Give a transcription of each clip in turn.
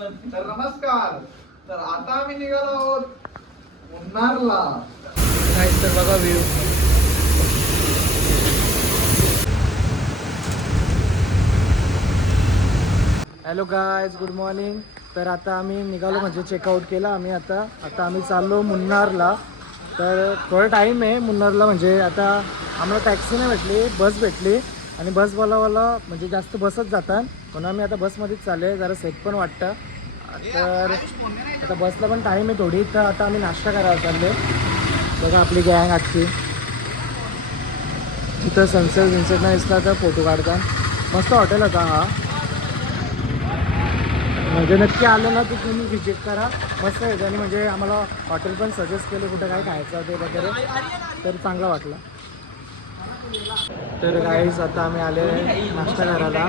तर नमस्कार. तर आता आम्ही निघालो आहोत मुन्नारला. गाइस तर बघा view. Hello guys, good morning. तर आता आम्ही निघालो म्हणजे चेकआउट केलं आम्ही. आता आम्ही चाललो मुन्नारला. तर थोडा टाईम आहे मुन्नारला. म्हणजे आता आम्हाला टॅक्सी नाही भेटली, बस भेटली. आणि बसवालावाला म्हणजे जास्त बसच जातात, म्हणून आम्ही आता बसमध्येच चाललो आहे. जरा सेफ पण वाटतं. तर आता बसला पण टाईम आहे थोडी. तर आता आम्ही नाश्ता करायला चाललो. बघा आपली गँग आजची. इथं सनसेट नाही दिसला तर फोटो काढतात. मस्त हॉटेल होता हा. म्हणजे नक्की आलं ना तर तुम्ही विजिट करा, मस्त आहे. आणि म्हणजे आम्हाला हॉटेल पण सजेस्ट केले कुठं काय खायचं ते वगैरे, तर चांगलं वाटलं. तर गाईज आता आम्ही आले नाश्ता करायला.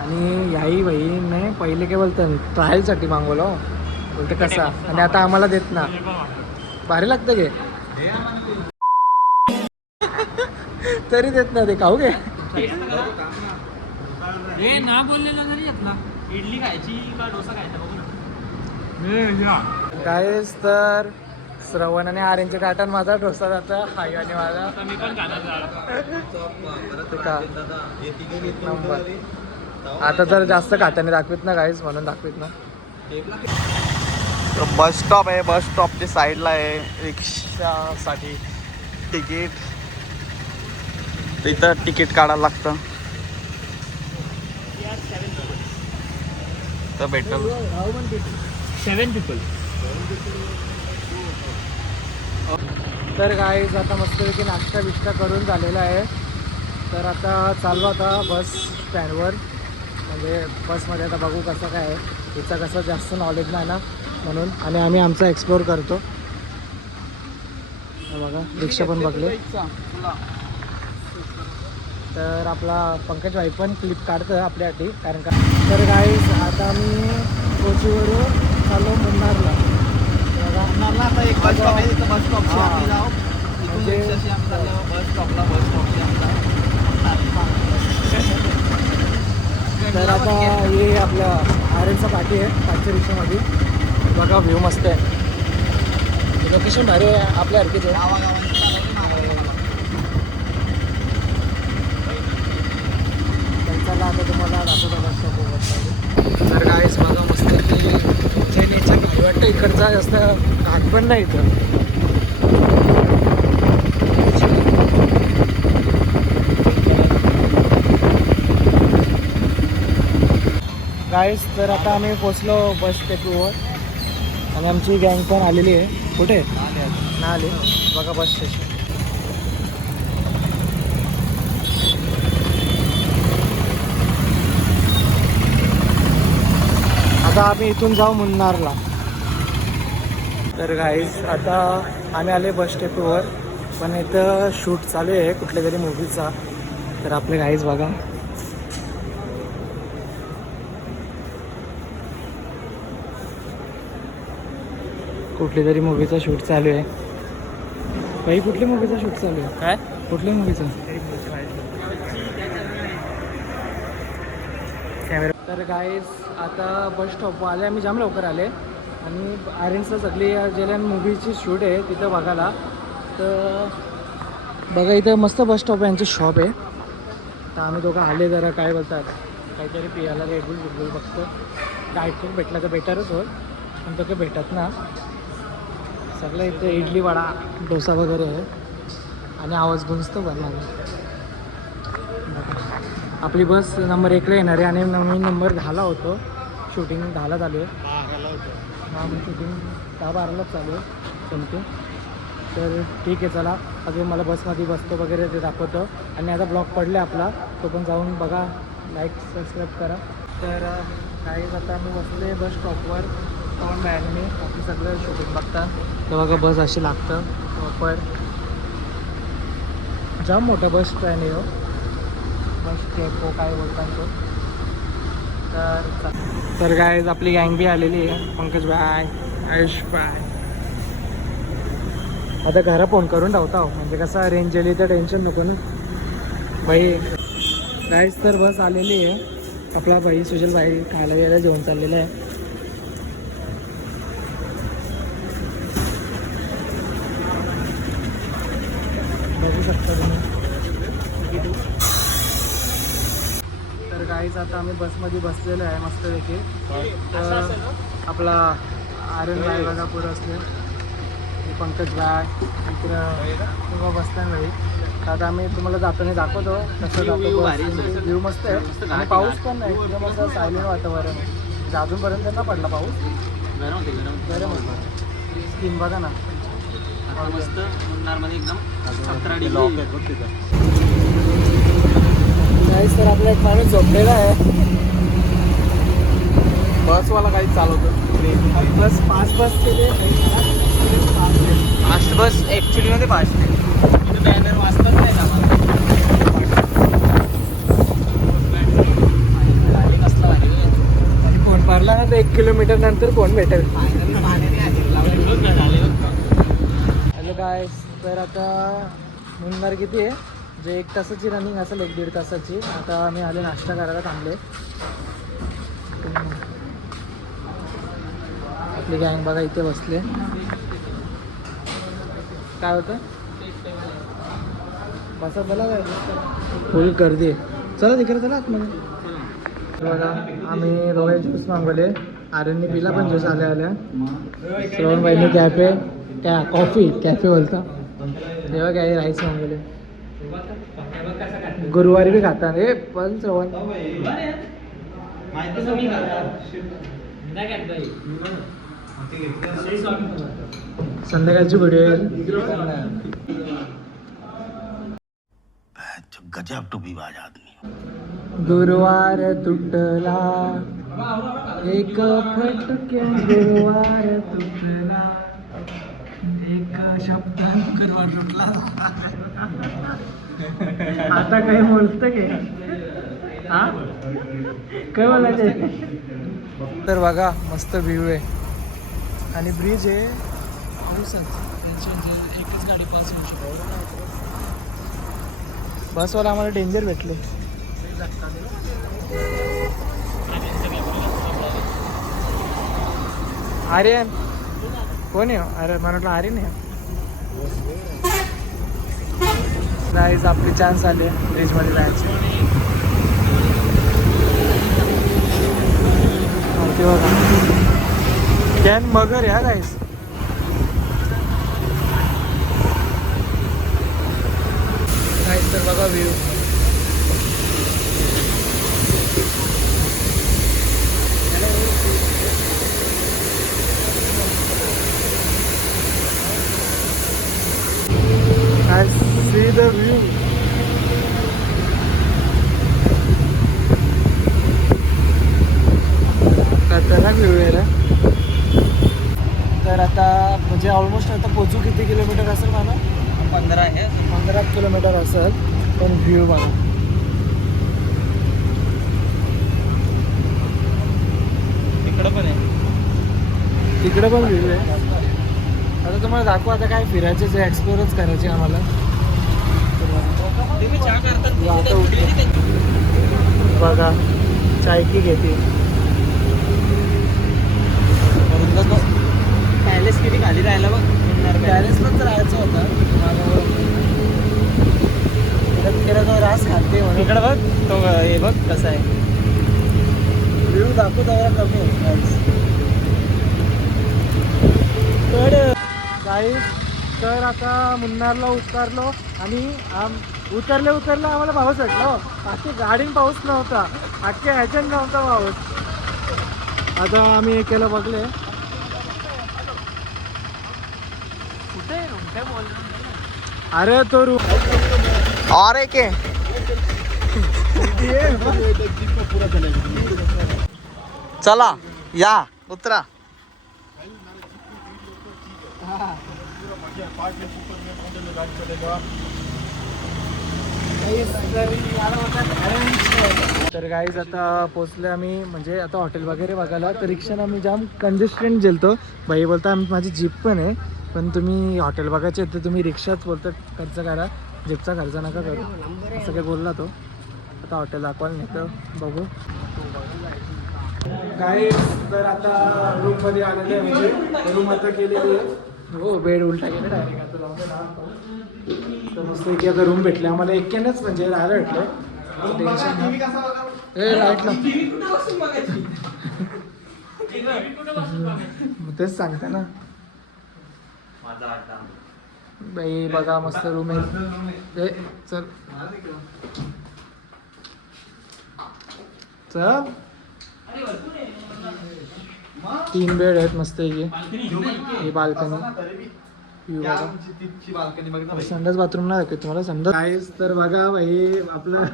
आणि याही बहीण पहिले काय बोलतं ट्रायलसाठी मागवलं, बोलते कसा. आणि आता आम्हाला देत ना, भारी लागतं गे तरी देत ना ते. खाऊ घे ना बोललेलं तरी येत ना. इडली खायची का डोसा खायचा बघू ना. गाईज तर श्रवण आणि आर्यनचे काटन माझा डोसा जातं, हाय आणि माझा मी पण खाणार. आता जर जास्त खात्याने दाखवित ना गाईज, म्हणून दाखवित ना. बस स्टॉप आहे. बस स्टॉपच्या साईडला आहे रिक्षासाठी तिकीट. तिथं तिकीट काढायला लागतं तर भेटल. 7 people. तर गाईज आता मस्तपैकी नाश्ता बिष्टा करून झालेला आहे. तर आता चाललो आता बस स्टँडवर. म्हणजे बसमध्ये आता बघू कसं काय आहे. तिचं कसं जास्त नॉलेज नाही ना, म्हणून. आणि आम्ही आमचा एक्सप्लोअर करतो. बघा रिक्षा पण बघले. तर आपला पंकज भाई पण क्लिप काढतं आपल्यासाठी, कारण का. तर गाईज आता आम्ही कोचीवरून चाललो मुन्नारला. मुन्नारला आता एक बस स्टॉप आहे, तिथं बस स्टॉपशी हां. आम्ही जाऊ. तिथून म्हणजे रिक्षाशी आम्ही चाललो बस स्टॉपला. बस स्टॉपशी आम्ही जाऊ. तर आता हे आपल्या आर्यनचा पाठी आहे, पाठच्या रिक्षामध्ये. बघा व्ह्यू मस्त आहे, लोकेशन भारी आहे, आपल्या हरकीच आहे. गावागावांची चालवली मागायला. तर चला आता तुम्हाला दाखवतो बस स्टॉपवर. तर गाईस बघा मस्त नेचर भारी वाटतं. इकडचा जास्त घाट पण नाही इथं. गाईस तर आता आम्ही पोचलो बस स्टेशनवर. आणि आमची गँग पण आलेली आहे. कुठे ना आली बघा बस स्टेशन. आता आम्ही इथून जाऊ मुन्नारला. तर गाईज आता आम्ही आले बस स्टॉपवर. पण इथं शूट चालू आहे कुठल्या तरी मूवीचा. तर आपले गाईज बघा. कुठली तरी मूवीचा शूट चालू आहे. बाई कुठल्या मूवीचा शूट चालू आहे? काय कुठल्या मूवीचा? कॅमेरा. तर गाईज आता बस स्टॉप आले. आम्ही जाम लवकर आले. आणि आर्यनचं सगळी ज्याला मूवीची शूट आहे तिथं बघायला. तर बघा इथं मस्त बस स्टॉप आहे, यांचं शॉप आहे. तर आम्ही दोघं आले. जरा काय बोलतात काहीतरी पियाला रेडबुल बिडबुल बघतो. डायट कोक भेटला तर बेटरच होत, पण तो काही भेटत ना. सगळं इथं इडली वडा डोसा वगैरे आहे. आणि आवाज गुंजतो पण माझा. आपली बस नंबर 1ला येणार आहे. आणि नवीन नंबर 10ला होतो. शूटिंग 10ला चालू आहे. हां शूटिंग 10-12लाच चालू आहे समथिंग. तर ठीक आहे चला, अजून मला बसमध्ये बसतो वगैरे ते दाखवतो. आणि आता ब्लॉग पडला आपला, तो पण जाऊन बघा, लाईक सबस्क्राईब करा. तर काही आता मी बसले बस स्टॉपवर. पवन बाय मी आपली सगळं शूटिंग बघता. तर बघा बस अशी लागतं प्रॉपर. जाम मोठा बस स्टँड आहे. बस डेपो काय बोलतात तो. तर काय आपली गँग बी आलेली आहे. Pankaj bye, Ayush bye. आता घरा फोन करून ठेवता म्हणजे कसं रेंज आली तर टेन्शन नको ना भाई. गाईज तर बस आलेली आहे. आपला भाई सुजल भाई खायला यायला जेवण चाललेलं आहे. गाईज आता आम्ही बसमध्ये बसलेलो आहे मस्तपैकी. तर आपला आर्यन भाई बघा पुढं असले, पंकज भाई इकडं तुम्हाला बसताना भाई. तर आता आम्ही तुम्हाला जाताना दाखवतो कसं जातो. व्ह्यू मस्त आहे आणि पाऊस पण नाही, एकदम असं सायलेंट वातावरण आहे. म्हणजे अजूनपर्यंत ना पडला पाऊस, गरम होतं. स्किन बघा ना मस्त मुन्नारमध्ये एकदम 17 गाईज. तर आपला एक माणूस झोपलेला आहे. बसवाला काही चालवतो. बस 5 बस केले, फास्ट बस ॲक्च्युलीमध्ये फास्ट आहे. इथं बॅनर वाचतच नाही का आम्हाला. गाडी कसला भारी आहे. आणि फोन मारला ना तर 1 किलोमीटर नंतर फोन भेटेल. Hello guys. तर आता मुन्नार किती आहे, जे 1 तासाची रनिंग असेल, 1-1.5 तासाची. आता आम्ही आले नाश्ता करायला थांबले. आपली गँग बघा इथे बसले. काय होतं बसा चला, फुल गर्दी आहे. चला तिकडे चला आतमध्ये. बघा आम्ही रोगाई ज्यूस मागवले, आर्यनने पिला पण ज्यूस आल्या. श्रवणबाईंनी कॅफे कॅफे बोलता तेव्हा काही राईस मागवले. गुरुवारी बी खाता रे पण श्रवण. संध्याकाळची व्हिडिओ येईल. गजब टोपीबाज आदमी. गुरुवार तुटला एक फटक्या, गुरुवार तुटला एक शब्द, गुरुवार तुटला. आता काही बोलतं की हा काय बोलायचं. तर बघा मस्त व्ह्यू आहे आणि ब्रिज आहे. एकच गाडी पास होऊ शकते. बसवाला आम्हाला डेंजर भेटले. आर्यन कोण आहे? अरे मला वाटलं आर्यन आहे. गाईज आपली चान्स आले ब्रिजमध्ये जायचे. कॅन मगर या गाईज. गाईज तर बघा view. I see the view. खतरनाक व्ह्यू आहे रे. तर आता म्हणजे ऑलमोस्ट आता पोचू किती किलोमीटर असेल मला? 15 आहे. 15 किलोमीटर असेल. पण व्ह्यू बघा. तिकडं पण आहे. तिकडे पण व्ह्यू आहे. आता तुम्हाला दाखवू. आता काय फिरायचे जे एक्सप्लोरच करायचे आम्हाला. तुम्ही चहा करतात आता बघा चाय की घेते. पॅलेस किती खाली राहिला बघ. पॅलेसलाच राहायचं होतं. तिकडे तो रास खाते म्हणून. इकडं बघ तो हे बघ कसं आहे. व्ह्यू दाखवू जरा कमी गाईस. तर आता मुन्नारला उतरलो आणि उतरले आम्हाला पाऊस भेटला. बाकी गाडीन पाऊस नव्हता, अख्ख्या ह्याच्यात नव्हता पाऊस. आता आम्ही हे केलं बघले. कुठे अरे तो रूम और एक है. चला या उतरा. तर गाईज आता पोचले आम्ही. म्हणजे आता हॉटेल वगैरे बघायला. तर रिक्षाने आम्ही जाम कंजेस्टेंट गेलतो. भाई बोलता माझी जीप पण आहे, पण तुम्ही हॉटेल बघायचे तर तुम्ही रिक्षाच बोलतात खर्च करा, जीपचा खर्च नका करू असं काही बोलला तो. आता हॉटेल दाखवायला नेतो, बघू. गाईज तर आता रूममध्ये आलेले आहे. म्हणजे रूम आता केलेली आहे. हो बेड उलटा गेला डायरेक्ट. आता जाऊन तर मस्त की आता रूम भेटले आम्हाला. एकट्यानेच म्हणजे राहायला भेटले. टेन्शन नाही. ए लाईट लाव. मग तेच सांगते ना बाई. बघा मस्त रूम आहे. ए चल चल. 3 बेड आहेत मस्त. ही बाल्कनी. संडास बाथरूम नाही दाखवत तुम्हाला. संडास तर बघा भाई आपलं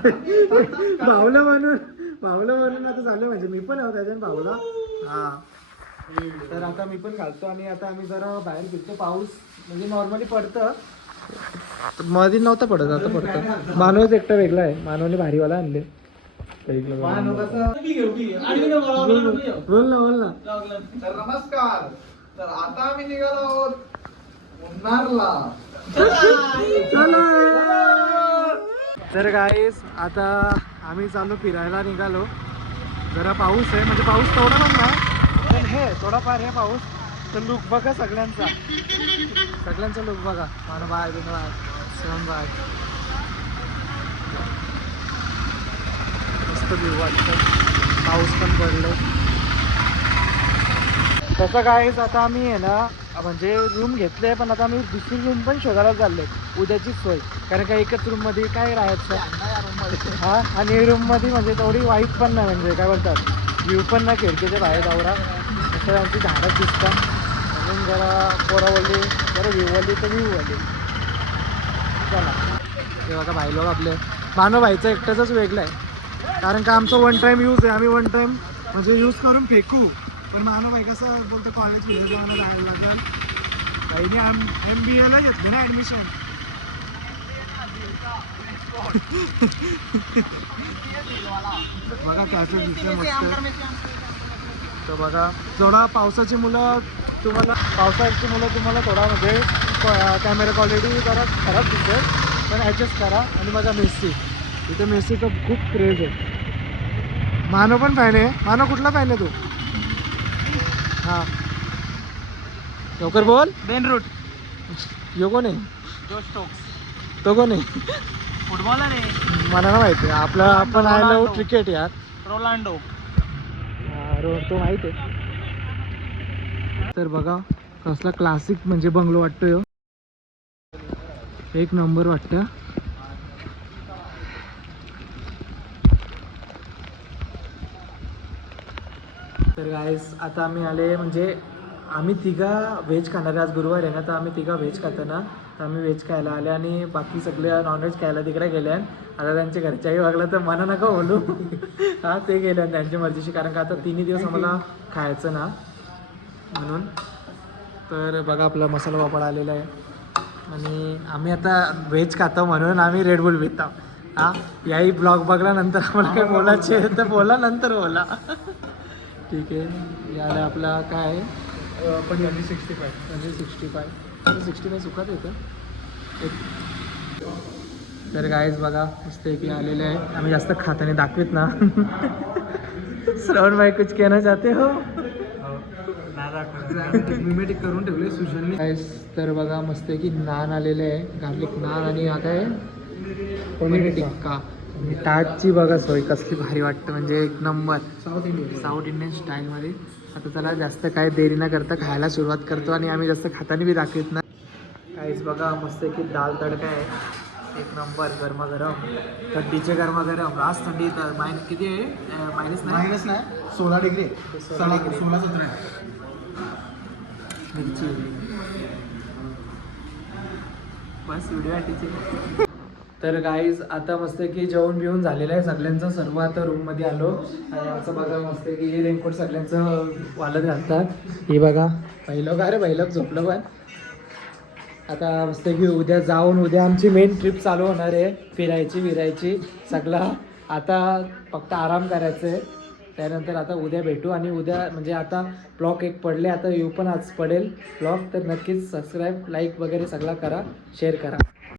भावलं म्हणून आता झालं. म्हणजे मी पण त्याच्या भावला. हा तर आता मी पण घालतो आणि आता आम्ही जरा बाहेर फिरतो. पाऊस म्हणजे नॉर्मली पडतं, मध्ये नव्हता पडत, आता पडतं. मानवच एकटा वेगळा आहे. मानवने भारीवाला आणले. बोल ना. तर नमस्कार. तर आता आम्ही निघालो आहोत मुन्नारला. तर गाईस आता आम्ही चाललो फिरायला निघालो. जरा पाऊस आहे, म्हणजे पाऊस तेवढा पण नाही, पण हे थोडाफार हे पाऊस. तर लुक बघा सगळ्यांचा लुक बघा. मानबाय बिनबाय श्रमबाय मस्त व्यू वाटतं. पाऊस पण पडलं. तसं गाईस आता आम्ही आहे ना म्हणजे रूम घेतले, पण आता आम्ही दुसरी रूम पण शोधायला चालले उद्याचीच सोय. कारण का एकच रूममध्ये काय राहायचं. हा आणि रूममध्ये म्हणजे तेवढी वाईट पण नाही, म्हणजे काय बोलतात व्ह्यू पण नाही खिडकीच्या बाहेर आवरा. तसं त्यांची झाडं दिसतात म्हणून जरा पोरावली जरा व्ह्यूवली तर व्ह्यूवली. चला हे बघा भाई लोक आपले. मानव भाईचं एकट्याच वेगळं आहे, कारण का आमचं 1 टाइम यूज आहे. आम्ही 1 टाइम म्हणजे यूज करून फेकू. पण मानव भाई कसं बोलतो कॉलेज फिरायला मला जायला लागेल. भाईने MBA घेतलं ना ॲडमिशन. बघा त्याचं दिसतं मस्त. तर बघा थोडा पावसाची मुलं तुम्हाला थोडा म्हणजे कॅमेरा क्वालिटी जरा खराब दिसेल, पण ॲडजस्ट करा. आणि बघा मेस्सी, इथे मेस्सीचं खूप क्रेज आहे. मानव पण फॅन आहे. मानव कुठला फॅन आहे तू? हां लवकर बोल. मेन रूट यो कोण आहे? जो स्टोक्स तो कोण आहे? फुटबॉलर आहे. मला ना माहिती आहे. आपला आपण आलो क्रिकेट यार. रोनाल्डो. तो माहित आहे. तर बघा कसला क्लासिक म्हणजे बंगलो वाटतोय. एक नंबर वाटतं. तर गाईस आता आम्ही आले म्हणजे आम्ही तिघा व्हेज खाणारे. आज गुरुवार आहे ना, तर आम्ही तिघा व्हेज खातो ना, तर आम्ही व्हेज खायला आले आणि बाकी सगळे नॉनव्हेज खायला तिकडे गेले. आता त्यांच्या घरच्याही वागलं तर मना नका बोलू. हा ते गेले त्यांच्या मर्जीशी, कारण का आता 3 दिवस आम्हाला खायचं ना म्हणून. तर बघा आपला मसाला पापड आलेला आहे आणि आम्ही आता व्हेज खातो म्हणून आम्ही रेडबुल पितो. हा याही ब्लॉग बघल्यानंतर आम्हाला काय बोलायचे तर बोला, नंतर बोला. ठीक आहे. याला आपला काय पनीर 65 सुखात येतं. तर गाईज बघा मस्त की आलेले आहे. आम्ही जास्त खाताने दाखवीत ना. श्रवण भाई कुछ कहना चाहते हो? मिमेटिक करून ठेवले सुजनने. गाईज तर बघा मस्त की नान आलेले आहे. गार्लिक नान आणि आता आहे पनीर टिक्का. ताजची बघा सोय कसली भारी वाटतं, म्हणजे एक नंबर. साऊथ इंडियन स्टाईलमध्ये. आता त्याला जास्त काय देरी न करता खायला सुरुवात करतो आणि आम्ही जास्त खाताना बी दाखवत ना. काहीच बघा मस्त की दाल तडका आहे. एक नंबर गरमागरम. थंडीचे गरमागरम. आज थंडी किती आहे? मायनस नाही 16 डिग्री. 16-17 मिरची. बस व्हिडिओ आठीची. तर गाईज आता मस्त की जेवण बिवून झालेलं आहे सगळ्यांचं. सर्व आता रूममध्ये आलो आणि आमचं बघा मस्त की हे रेनकोट सगळ्यांचं वालत घालतात. हे बघा पहिलं का रे पहिलं झोपलं. पण आता मस्त की उद्या आमची मेन ट्रिप चालू होणार आहे. फिरायची सगळा. आता फक्त आराम करायचं आहे. त्यानंतर आता उद्या भेटू आणि उद्या म्हणजे आता ब्लॉग एक पडले, आता येऊ पण आज पडेल ब्लॉग. तर नक्कीच सबस्क्राईब, लाईक वगैरे सगळा करा, शेअर करा.